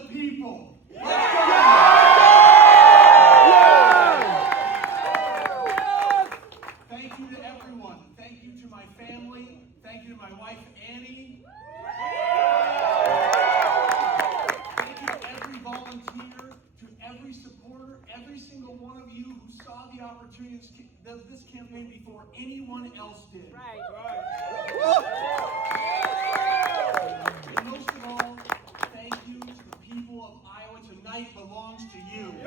the people. Thank you to everyone. Thank you to my family. Thank you to my wife, Annie. Thank you to every volunteer, to every supporter, every single one of you who saw the opportunity of this campaign before anyone else did. Right. And most of all, thank you to the people of Iowa. Tonight belongs to you. I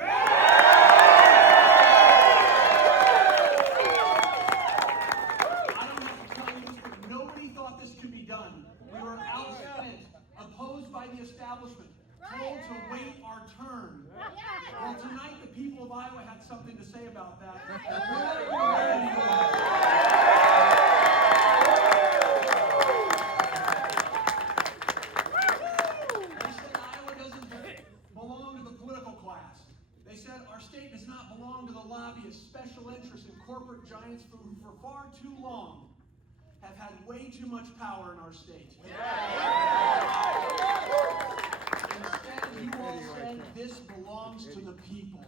don't have to tell you this, but nobody thought this could be done. We were outspent, opposed by the establishment, told to wait our turn. Well, tonight the people of Iowa had something to say about that. We're not going to wait anymore. They said Iowa doesn't belong to the political class. They said our state does not belong to the lobbyists, special interests, and corporate giants who for far too long have had way too much power in our state. Instead, you all said this belongs to the people.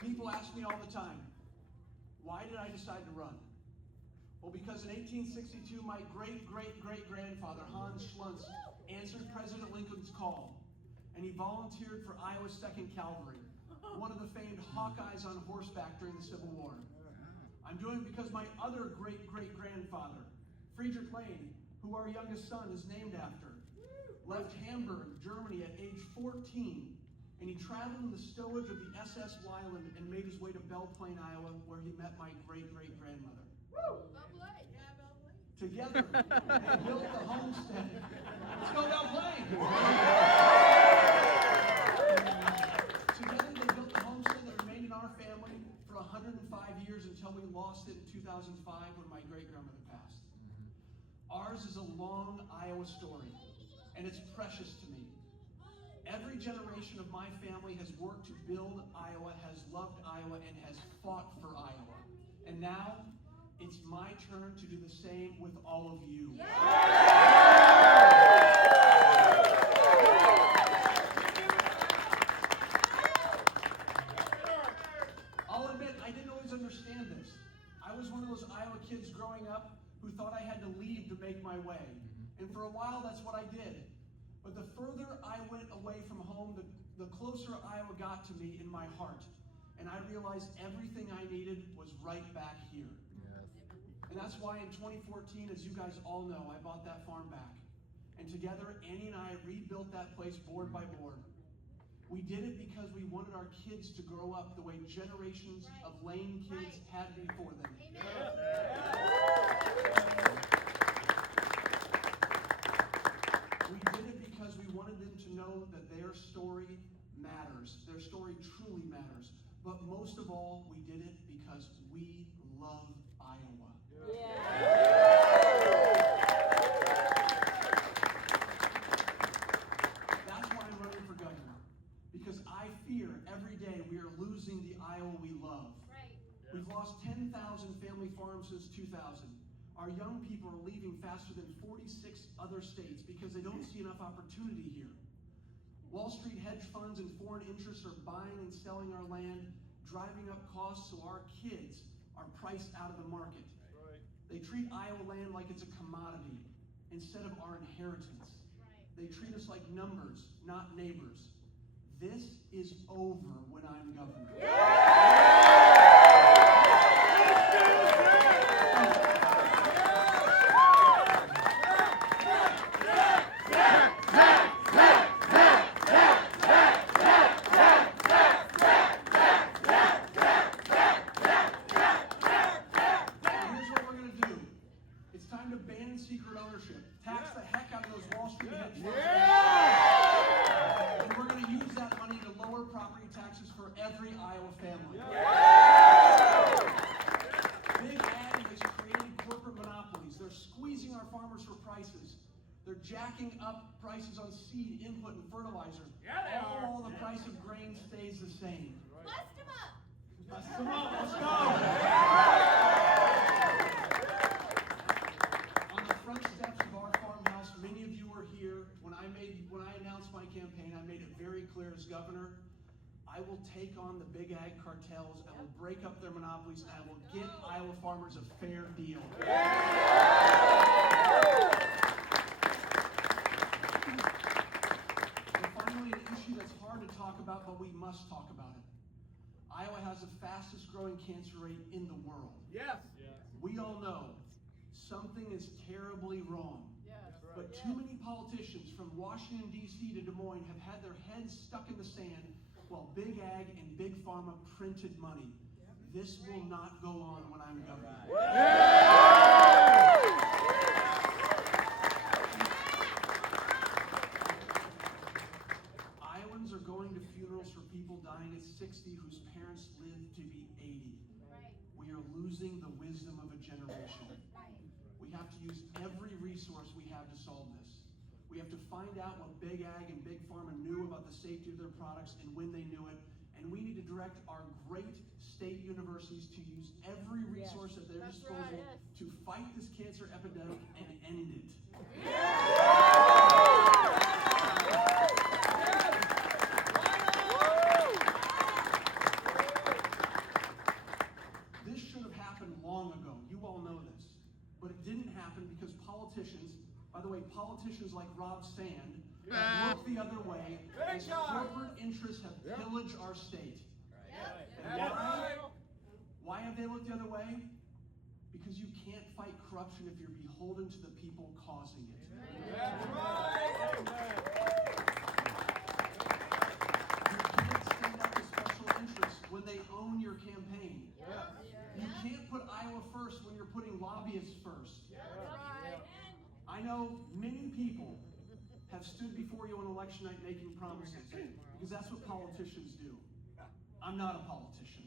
People ask me all the time, why did I decide to run? Well, because in 1862, my great-great-great-grandfather, Hans Schluntz, answered President Lincoln's call, and he volunteered for Iowa's 2nd Cavalry, one of the famed Hawkeyes on horseback during the Civil War. I'm doing it because my other great-great-grandfather, Friedrich Lahn, who our youngest son is named after, left Hamburg, Germany at age 14, and he traveled in the stowage of the SS Wyland and made his way to Belle Plaine, Iowa, where he met my great-great-grandmother. Together, they built the homestead. Let's go Belle Plaine! Together, they built the homestead that remained in our family for 105 years until we lost it in 2005 when my great-grandmother passed. Ours is a long Iowa story, and it's precious to me. Every generation of my family has worked to build Iowa, has loved Iowa, and has fought for Iowa. And now, it's my turn to do the same with all of you. I'll admit, I didn't always understand this. I was one of those Iowa kids growing up who thought I had to leave to make my way. And for a while, that's what I did. But the further I went away from home, the closer Iowa got to me in my heart. And I realized everything I needed was right back here. And that's why in 2014, as you guys all know, I bought that farm back. And together, Annie and I rebuilt that place board by board. We did it because we wanted our kids to grow up the way generations of Lahn kids had before them. We did it because we wanted them to know that their story matters. Their story truly matters. But most of all, we did it because we love Iowa. That's why I'm running for governor. Because I fear every day we are losing the Iowa we love. We've lost 10,000 family farms since 2000. Our young people are leaving faster than 46 other states because they don't see enough opportunity here. Wall Street hedge funds and foreign interests are buying and selling our land, driving up costs so our kids are priced out of the market. They treat Iowa land like it's a commodity instead of our inheritance. They treat us like numbers, not neighbors. This is over when I'm governor. Secret ownership. Tax the heck out of those Wall Street hedge funds. And we're going to use that money to lower property taxes for every Iowa family. Big Ag has created corporate monopolies. They're squeezing our farmers for prices. They're jacking up prices on seed, input, and fertilizer. All the price of grain stays the same. Bust them up! Bust them up. Let's go! Front steps of our farm governor, I will take on the big ag cartels, I will break up their monopolies, and I will get Iowa farmers a fair deal. And finally, an issue that's hard to talk about, but we must talk about it. Iowa has the fastest growing cancer rate in the world. Yes. We all know something is terribly wrong. But too many politicians from Washington, D.C. to Des Moines have had their heads stuck in the sand while Big Ag and Big Pharma printed money. This will not go on when I'm governor. Iowans are going to funerals for people dying at 60 whose parents lived to be 80. We are losing the wisdom of a generation. We have to use every resource we have to solve this. We have to find out what Big Ag and Big Pharma knew about the safety of their products and when they knew it. And we need to direct our great state universities to use every resource at their disposal to fight this cancer epidemic and end it. This should have happened long ago. You all know this. But it didn't happen because politicians, by the way, politicians like Rob Sand, have looked the other way as corporate interests have pillaged our state. And why have they looked the other way? Because you can't fight corruption if you're beholden to the people causing it. That's right. You can't stand up to special interests when they own your campaign. You can't put Iowa first when you're putting lobbyists first. I know many people have stood before you on election night making promises, because that's what politicians do. I'm not a politician.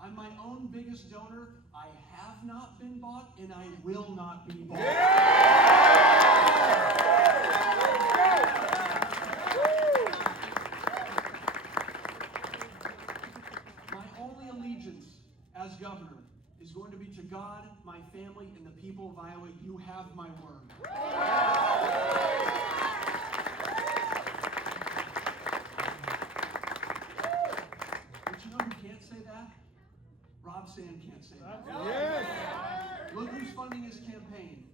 I'm my own biggest donor. I have not been bought, and I will not be bought. My only allegiance as governor is going to be to God, my family, and the people of Iowa. You have my word. But you know who can't say that? Rob Sand can't say that. Yes. Look who's funding his campaign.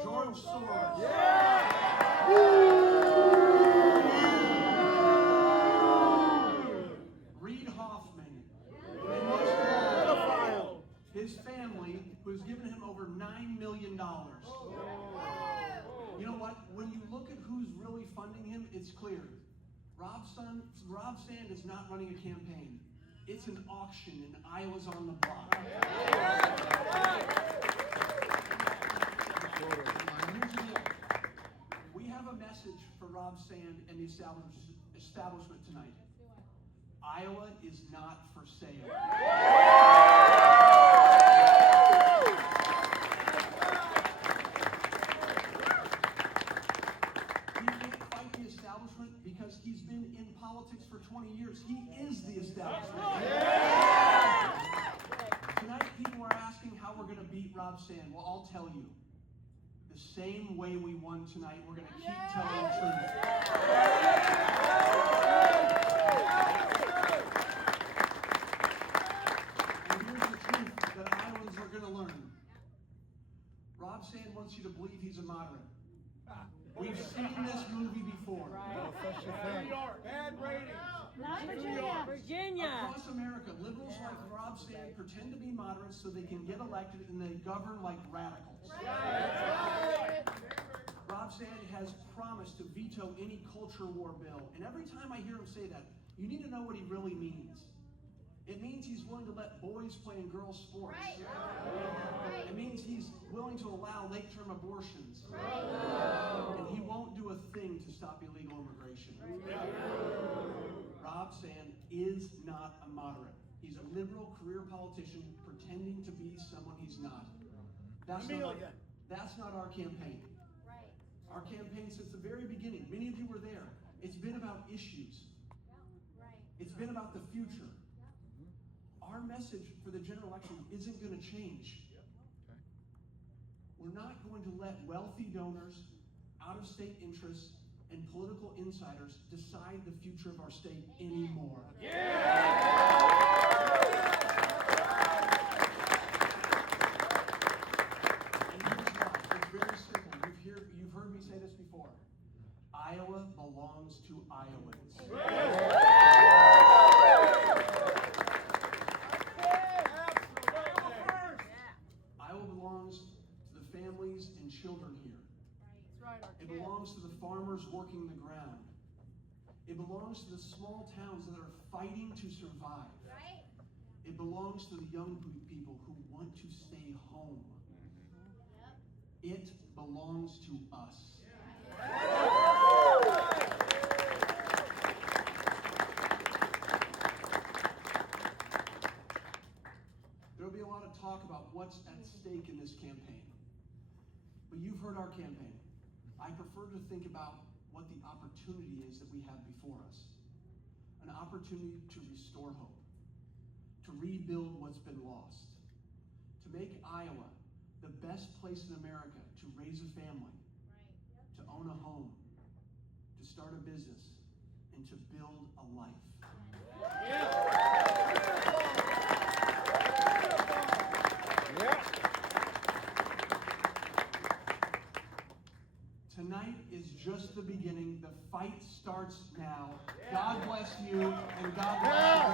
George Soros. Reid Hoffman. And most of all, his family, who has given him over $9 million. You know what? When you look at who's really funding him, it's clear. Rob Sand is not running a campaign. It's an auction, and Iowa's on the block. Here's the deal. We have a message for Rob Sand and the establishment tonight. Iowa is not for sale. He can't fight the establishment because he's been in politics for 20 years. He is the establishment. Tonight, people are asking how we're going to beat Rob Sand. Well, I'll tell you. The same way we won tonight, we're going to keep telling the truth. And here's the truth that Iowans are going to learn. Rob Sand wants you to believe he's a moderate. We've seen this movie before. New York. Bad ratings. Not Virginia. Virginia. Across America, liberals like Rob Sand pretend to be moderates so they can get elected and they govern like radicals. Right. Rob Sand has promised to veto any culture war bill. And every time I hear him say that, you need to know what he really means. It means he's willing to let boys play in girls' sports. It means he's willing to allow late-term abortions. And he won't do a thing to stop illegal immigration. Rob Sand is not a moderate. He's a liberal career politician pretending to be someone he's not. That's not our campaign. Our campaign since the very beginning, many of you were there. It's been about issues. It's been about the future. Our message for the general election isn't going to change. We're not going to let wealthy donors, out-of-state interests, and political insiders decide the future of our state anymore. And here's why. It's very simple. You've heard me say this before. Iowa belongs to Iowans. Iowa belongs to the families and children here. It belongs to the farmers working the ground. It belongs to the small towns that are fighting to survive. It belongs to the young people who want to stay home. It belongs to us. There will be a lot of talk about what's at stake in this campaign. But you've heard our campaign. I prefer to think about what the opportunity is that we have before us. An opportunity to restore hope, to rebuild what's been lost, to make Iowa the best place in America to raise a family, to own a home, to start a business, and to build a life. Tonight is just the beginning. The fight starts now. God bless you, and God bless you.